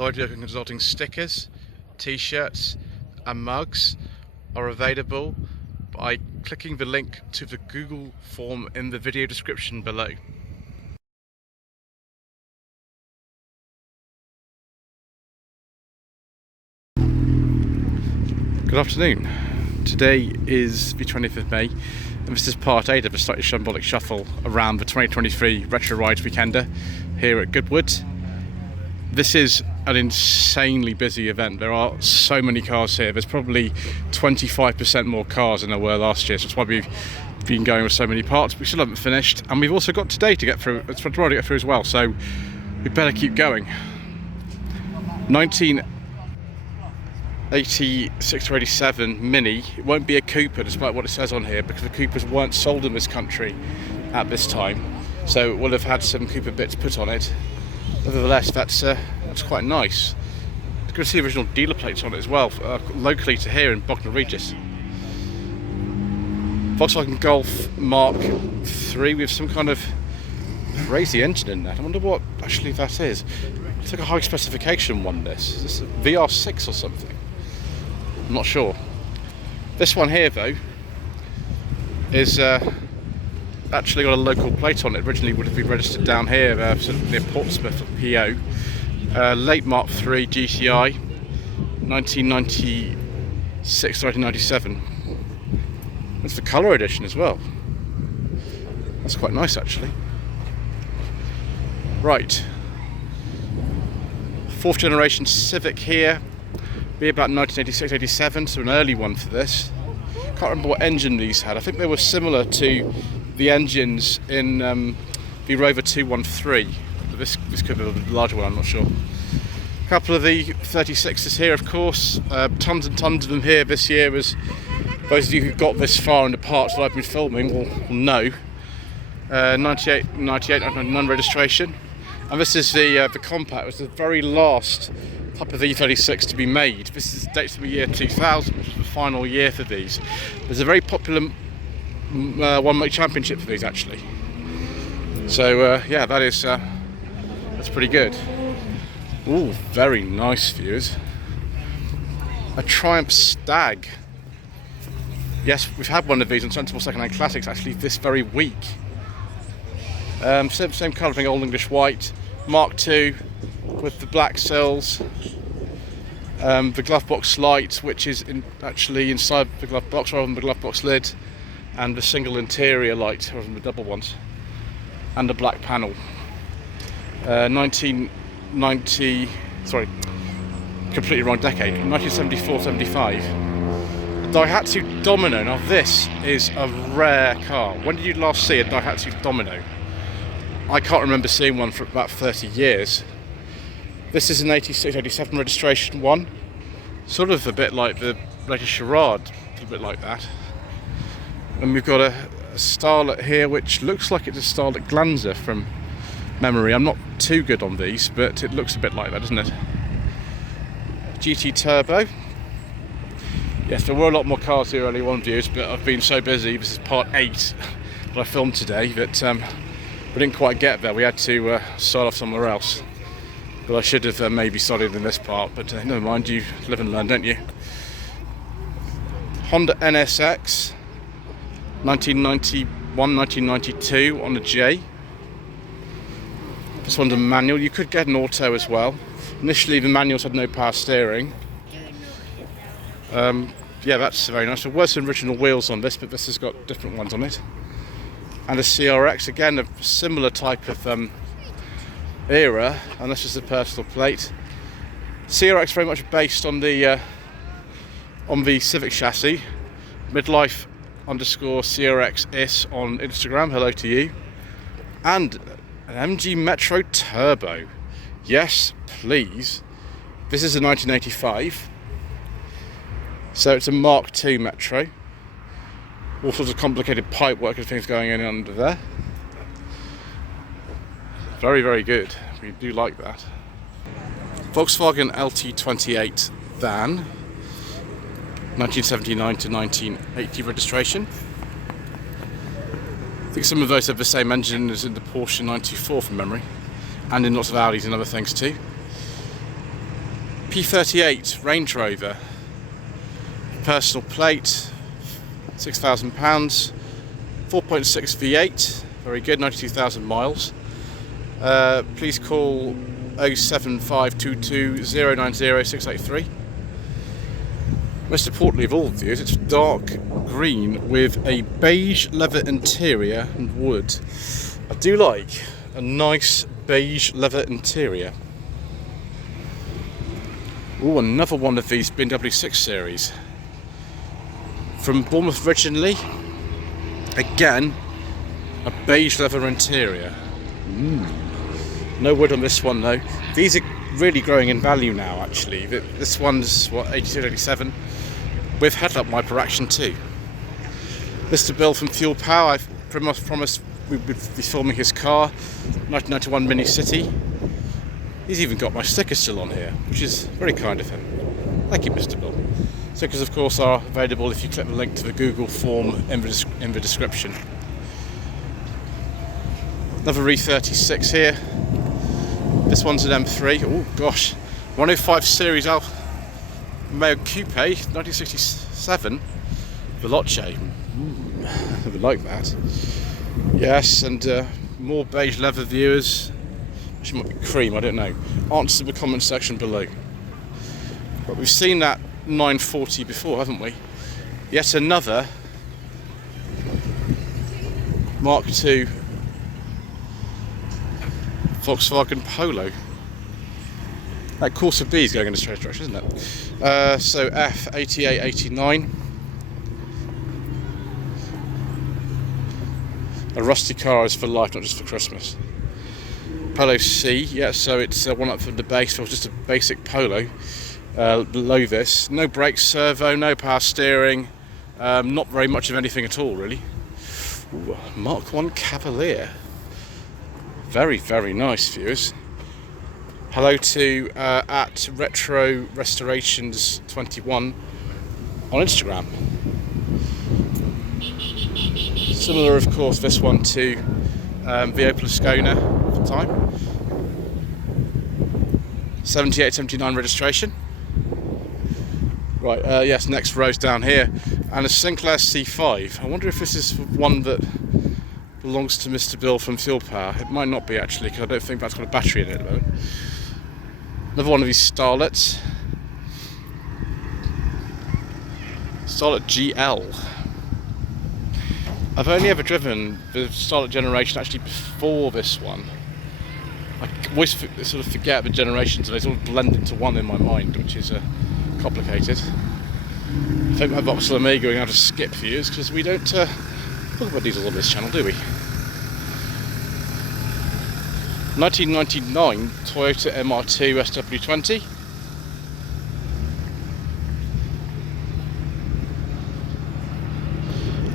Lloyd Consulting stickers, t-shirts and mugs are available by clicking the link to the Google form in the video description below. Good afternoon. Today is the 20th of May and this is part 8 of the Slightly Shambolic Shuffle around the 2023 Retro Rides Weekender here at Goodwood. This is an insanely busy event. There are so many cars here. There's probably 25% more cars than there were last year, so that's why we've been going with so many parts. We still haven't finished, and we've also got today to get through, tomorrow to get through as well, so we better keep going. 1986 or 87 Mini. It won't be a Cooper despite what it says on here, because the Coopers weren't sold in this country at this time, so it will have had some Cooper bits put on it. Nevertheless, that's quite nice. It's good to see original dealer plates on it as well, locally to here in Bognor Regis. Volkswagen Golf Mark III with some kind of crazy engine in that. I wonder what actually that is. It's like a high specification one, this. Is this a VR6 or something? I'm not sure. This one here though is actually got a local plate on it. Originally would have been registered down here, sort of near Portsmouth, PO. Late Mark III GTI, 1996 to 1997. It's the colour edition as well. That's quite nice actually. Right. 4th generation Civic here. Be about 1986-87, so an early one for this. Can't remember what engine these had. I think they were similar to the engines in the Rover 213. This could be a larger one, I'm not sure. A couple of the 36s here, of course. Tons and tons of them here this year, as those of you who got this far in the parts that I've been filming will know. 98, 99 registration. And this is the compact. It was the very last type of E36 to be made. This is dates from the year 2000, which was the final year for these. There's a very popular one-make championship for these actually. So yeah, that's pretty good. Ooh, very nice views. A Triumph Stag. Yes, we've had one of these on Sensible Secondhand Classics actually this very week. Same colour thing, Old English white. Mark II with the black sills. The glove box light, which is actually inside the glove box rather than the glove box lid, and the single interior light rather than the double ones, and the black panel. 1990, sorry, completely wrong decade, 1974-75. Daihatsu Domino. Now this is a rare car. When did you last see a Daihatsu Domino? I can't remember seeing one for about 30 years. This is an 86-87 registration one. Sort of a bit like the latest Charade, a little bit like that. And we've got a Starlet here, which looks like it's a Starlet Glanzer from memory. I'm not too good on these, but it looks a bit like that, doesn't it? GT Turbo. Yes, there were a lot more cars here earlier on, viewers, but I've been so busy. This is part 8 that I filmed today that we didn't quite get there. We had to start off somewhere else. But I should have maybe started in this part, but never mind, you live and learn, don't you? Honda NSX, 1991-1992 on a J. This one's a manual. You could get an auto as well. Initially the manuals had no power steering. Yeah, that's very nice. There were some original wheels on this, but this has got different ones on it. And a CRX, again a similar type of era, and this is the personal plate. CRX very much based on the Civic chassis. Midlife_CRXis on Instagram, hello to you. And an MG Metro Turbo. Yes, please. This is a 1985. So it's a Mark II Metro. All sorts of complicated pipework and things going in under there. Very, very good. We do like that. Volkswagen LT28 van, 1979 to 1980 registration. I think some of those have the same engine as in the Porsche 924 from memory, and in lots of Audis and other things too. P38 Range Rover, personal plate, £6,000, 4.6 V8, very good, 92,000 miles. Please call 07522 090 683. Most importantly of all of these, it's dark green with a beige leather interior and wood. I do like a nice beige leather interior. Oh, another one of these BMW 6 Series. From Bournemouth originally. Again, a beige leather interior. No wood on this one though. These are really growing in value now actually. This one's what, 82, 87, with headlamp wiper action too. Mr. Bill from Fuel Power, I've promised we would be filming his car, 1991 Mini City. He's even got my sticker still on here, which is very kind of him. Thank you, Mr. Bill. Stickers of course are available if you click the link to the Google form in the description. Another E36 here. This one's an M3. Oh gosh, 105 Series Alfa Romeo Coupe, 1967, Veloce. I would like that. Yes, and more beige leather viewers. Actually, might be cream. I don't know. Answer the comment section below. But we've seen that 940 before, haven't we? Yet another Mark II Volkswagen Polo. That Corsa B is going in a straight direction, isn't it? So F88, 89. A rusty car is for life, not just for Christmas. Polo C, yeah, so it's one up from the base, so just a basic Polo. Below this, no brakes, servo, no power steering, not very much of anything at all really. Ooh, Mark I Cavalier. Very, very nice, viewers. Hello to at Retro Restorations 21 on Instagram. Similar, of course, this one to the Opel Ascona at the time. 78, 79 registration. Right, yes, next row's down here. And a Sinclair C5. I wonder if this is one that belongs to Mr. Bill from Fuel Power. It might not be actually, because I don't think that's got a battery in it at the moment. Another one of these Starlets. Starlet GL. I've only ever driven the Starlet generation actually before this one. I always sort of forget the generations and they sort of blend into one in my mind, which is complicated. I think my Vauxhall Magnum going out to skip views because we don't talk about diesels on this channel, do we? 1999 Toyota MR2 SW20.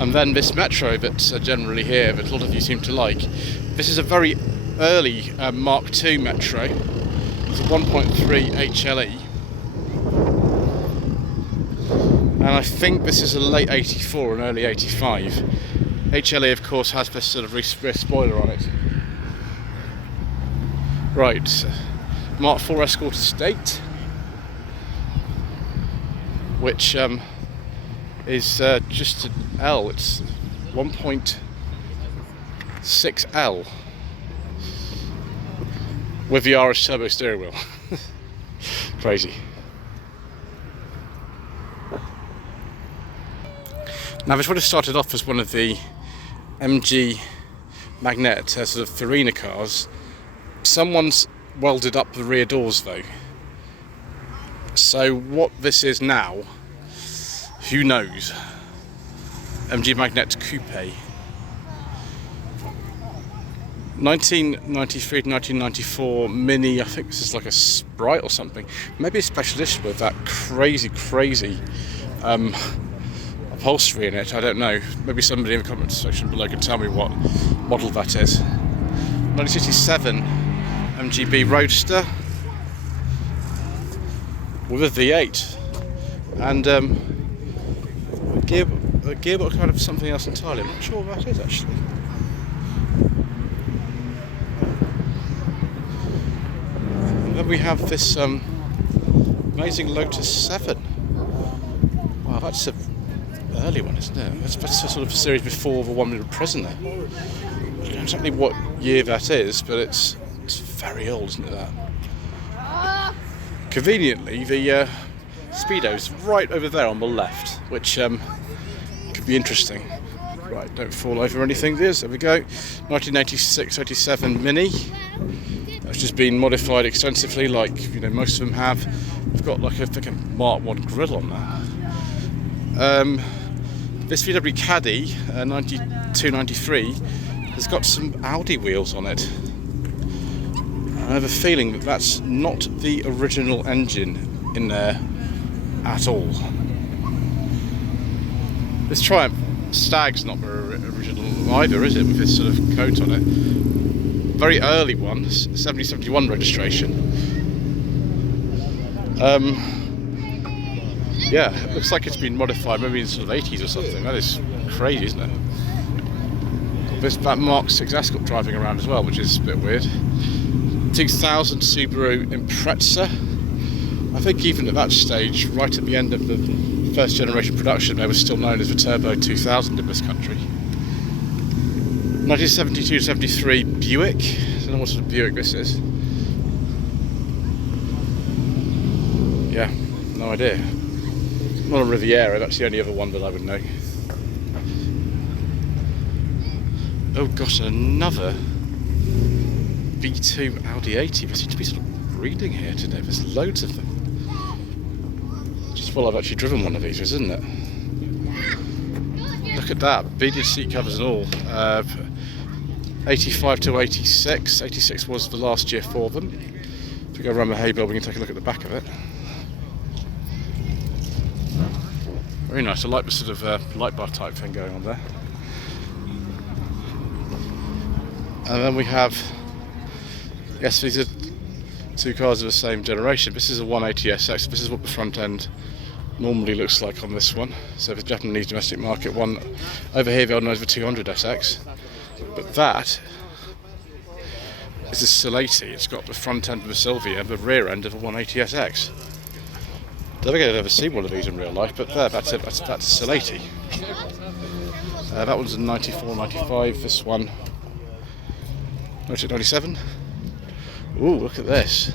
And then this Metro that's generally here that a lot of you seem to like. This is a very early Mark II Metro. It's a 1.3 HLE. And I think this is a late 84 and early 85. HLE of course has this sort of rear spoiler on it. Right, Mark IV Escort Estate, which is just an L, it's 1.6L with the RS turbo steering wheel. Crazy. Now this would have started off as one of the MG Magnet sort of Farina cars. Someone's welded up the rear doors though. So what this is now, who knows? MG Magnet Coupe. 1993 to 1994 Mini, I think this is like a Sprite or something. Maybe a special edition with that crazy upholstery in it, I don't know. Maybe somebody in the comment section below can tell me what model that is. 1967 MGB Roadster with a V8 and a gearbox kind of something else entirely. I'm not sure what that is actually. And then we have this amazing Lotus 7. Wow, that's an early one, isn't it? That's a sort of series before the one with the prisoner. I don't know exactly what year that is, but it's very old, isn't it, that? Conveniently, the Speedo's right over there on the left, which could be interesting. Right, don't fall over anything. There we go. 1986-87 Mini. That's just been modified extensively, like most of them have. We've got like a freaking Mark I grille on that. This VW Caddy 92-93 has got some Audi wheels on it. I have a feeling that that's not the original engine in there at all. This Triumph Stag's not the original either, is it, with this sort of coat on it? Very early one, 70-71 registration. Yeah, it looks like it's been modified maybe in sort of 80s or something. That is crazy, isn't it? There's that Mark VI Escort driving around as well, which is a bit weird. 2000 Subaru Impreza. I think even at that stage, right at the end of the first generation production, they were still known as the Turbo 2000 in this country. 1972-73 Buick. I don't know what sort of Buick this is. Yeah, no idea. Not a Riviera, that's the only other one that I would know. Oh gosh, another B2 Audi 80. There seems to be sort of breeding here today. There's loads of them. Just well, I've actually driven one of these, isn't it? Look at that, beaded seat covers and all. 85-86. 86 was the last year for them. If we go around the hay bale, we can take a look at the back of it. Very nice. I like the sort of light bar type thing going on there. And then we have, yes, these are two cars of the same generation. This is a 180SX. This is what the front end normally looks like on this one. So the Japanese domestic market one. Over here they'll know the 200SX. But that is a Slightly. It's got the front end of a Sylvia and the rear end of a 180SX. I don't think I've ever seen one of these in real life, but there, that's a Slightly. That one's a 94-95. This one, 97. Ooh, look at this.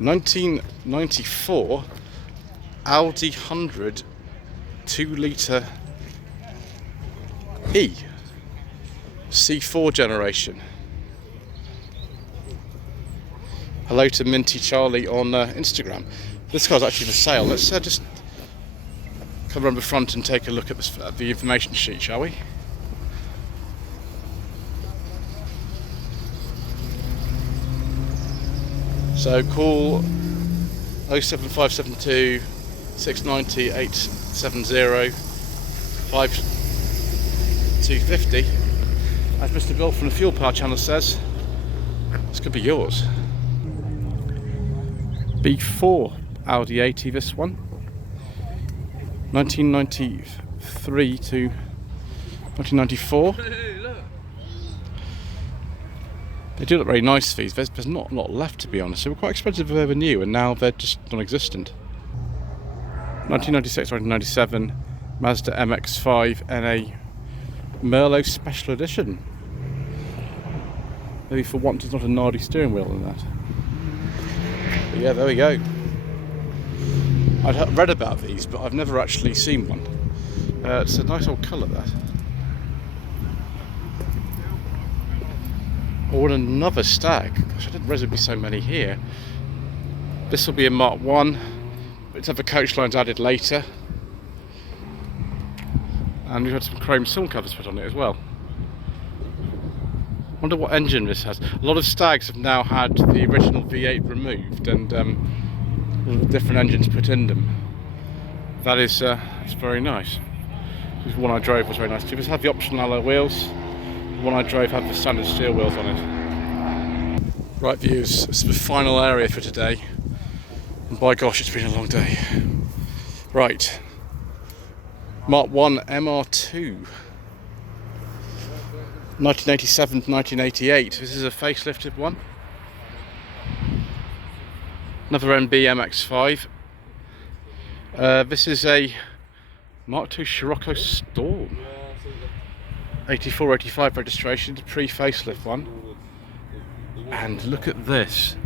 1994 Audi 100 2-litre E C4 generation. Hello to Minty Charlie on Instagram. This car's actually for sale. Let's just come around the front and take a look at the information sheet, shall we? So call 07572 690 870 5250. As Mr. Bill from the Fuel Power channel says, this could be yours. B4 Audi 80, this one. 1993 to 1994. They do look very nice, these. There's not a lot left, to be honest. They were quite expensive if they were new, and now they're just non-existent. 1996-1997 Mazda MX-5 NA Merlot Special Edition. Maybe for once it's not a Nardi steering wheel in that. But yeah, there we go. I'd read about these, but I've never actually seen one. It's a nice old colour, that. Oh, and another Stag. Gosh, I didn't realise there'd be so many here. This will be a Mark I. It's other coach lines added later. And we've had some chrome sill covers put on it as well. Wonder what engine this has. A lot of Stags have now had the original V8 removed and different engines put in them. That is it's very nice. The one I drove was very nice too. This had the optional alloy wheels. The one I drove had the standard steel wheels on it. Right viewers, this is the final area for today. And by gosh, it's been a long day. Right. Mark I MR2. 1987 to 1988. This is a facelifted one. Another MB MX-5. This is a Mark II Scirocco Storm. 84-85 registration, pre-facelift one. And look at this.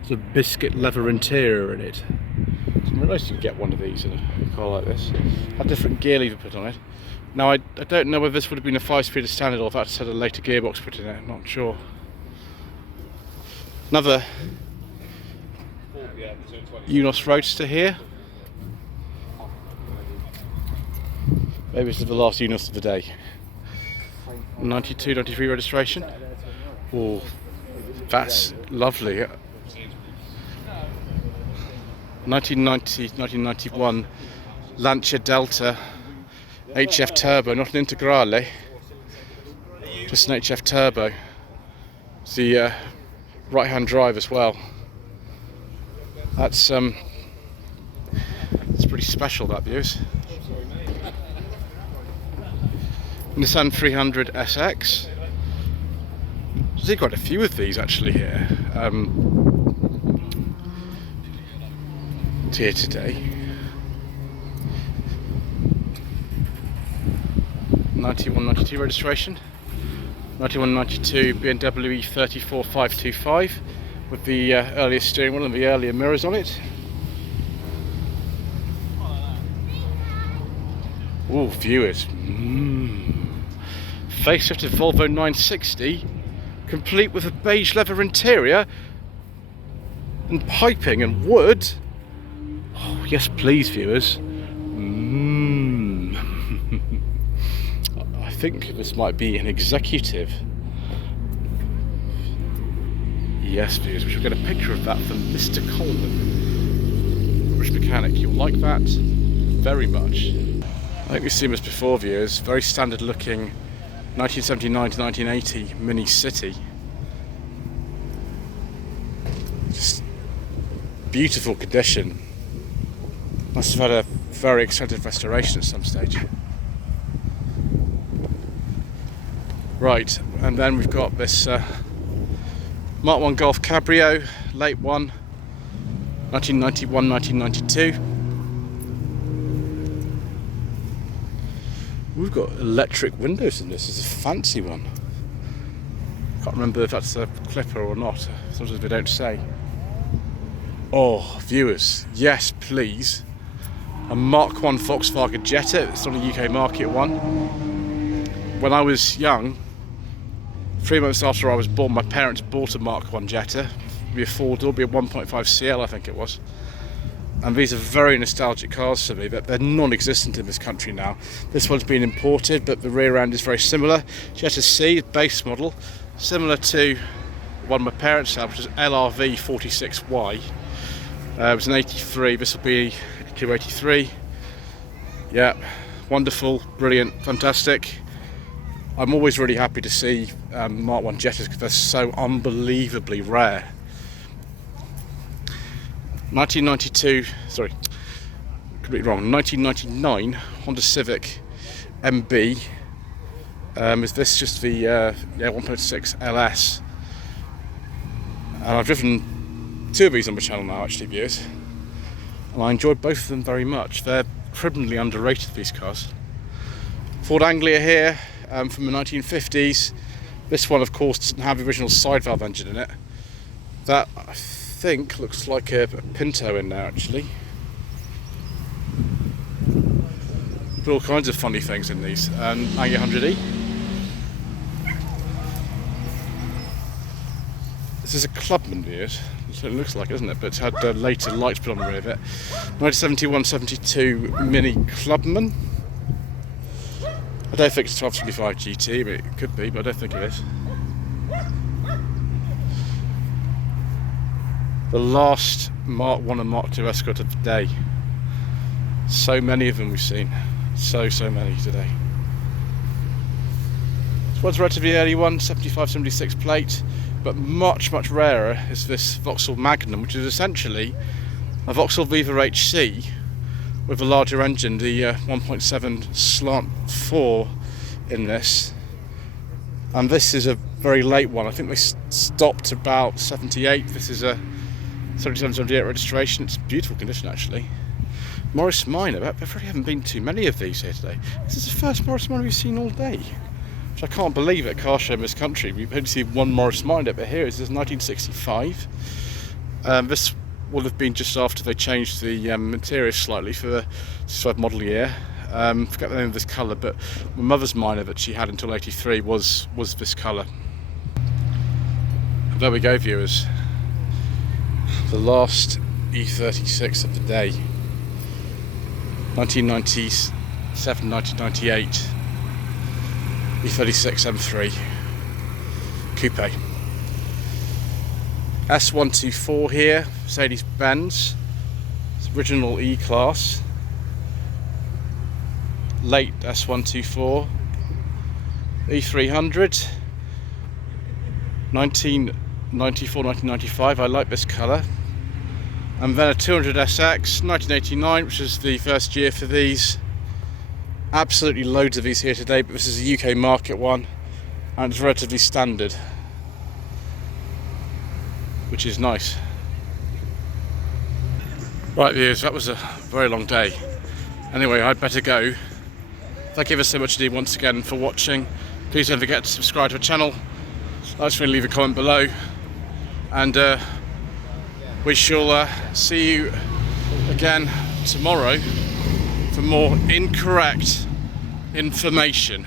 It's a biscuit leather interior in it. I didn't realise you could get one of these in a car like this. Had different gear lever put on it. Now I don't know whether this would have been a 5-speed standard or if that's had a later gearbox put in it, I'm not sure. Another Unos Roadster here. Maybe this is the last Unos of the day. 92, 93 registration. Oh, that's lovely. 1990, 1991 Lancia Delta HF Turbo, not an Integrale, just an HF Turbo. It's the right-hand drive as well. That's pretty special, that views. Nissan 300 SX. I see quite a few of these actually here. Here today. 91-92 registration. 91-92 BMW E34 525 with the earlier steering wheel and the earlier mirrors on it. Oh, viewers. Facelifted Volvo 960, complete with a beige leather interior and piping and wood. Oh, yes, please, viewers. I think this might be an executive. Yes, viewers, we should get a picture of that from Mr. Coleman, British mechanic. You'll like that very much. I think we've seen this before, viewers. Very standard looking 1979 to 1980 Mini City. Just beautiful condition. Must have had a very extensive restoration at some stage. Right, and then we've got this Mark I Golf Cabrio, late one, 1991, 1992. We've got electric windows in this. It's a fancy one. Can't remember if that's a clipper or not. Sometimes they don't say. Oh, viewers, yes, please. A Mark I Volkswagen Jetta. It's not a UK market one. When I was young, 3 months after I was born, my parents bought a Mark I Jetta. Be a four-door, be a 1.5 CL, I think it was. And these are very nostalgic cars for me. They're non-existent in this country now. This one's been imported, but the rear end is very similar. Jetta C, base model, similar to the one my parents had, which is LRV 46Y. It was an 83. This will be a Q83. Yeah, wonderful, brilliant, fantastic. I'm always really happy to see Mark I Jettas because they're so unbelievably rare. 1992, sorry, completely wrong, 1999 Honda Civic MB. Is this just the 1.6 LS? And I've driven two of these on my channel now, actually, viewers. And I enjoyed both of them very much. They're criminally underrated, these cars. Ford Anglia here, from the 1950s. This one, of course, doesn't have the original side valve engine in it. That, I think, looks like a Pinto in there, actually. Put all kinds of funny things in these. Anglia 100E. This is a Clubman, viewers. That's what it looks like, isn't it? But it's had later lights put on the rear of it. 1971-72 Mini Clubman. I don't think it's 1275 GT, but it could be, but I don't think it is. The last Mark I and Mark II Escort of the day. So many of them we've seen. So many today. This one's a relatively early one, 75-76 plate, but much rarer is this Vauxhall Magnum, which is essentially a Vauxhall Viva HC with a larger engine, the 1.7 slant 4 in this. And this is a very late one. I think they stopped about 78. This is a 7778 registration. It's beautiful condition actually. Morris Minor, but we really haven't been too many of these here today. This is the first Morris Minor we've seen all day, which I can't believe at a car show in this country. We've only seen one Morris Minor, but here this is 1965. This will have been just after they changed the interior slightly for the 65 model year. Forget the name of this colour, but my mother's Minor that she had until 83 was this colour. There we go, viewers. The last E36 of the day. 1997, 1998. E36 M3 Coupe. S124 here, Mercedes-Benz. It's original E-Class. Late S124. E300. 1994, 1995. I like this colour. And then a 200SX, 1989, which is the first year for these. Absolutely loads of these here today, but this is a UK market one, and it's relatively standard, which is nice. Right, viewers, that was a very long day. Anyway, I'd better go. Thank you ever so much indeed once again for watching. Please don't forget to subscribe to the channel. Like to leave a comment below, and we shall see you again tomorrow for more incorrect information.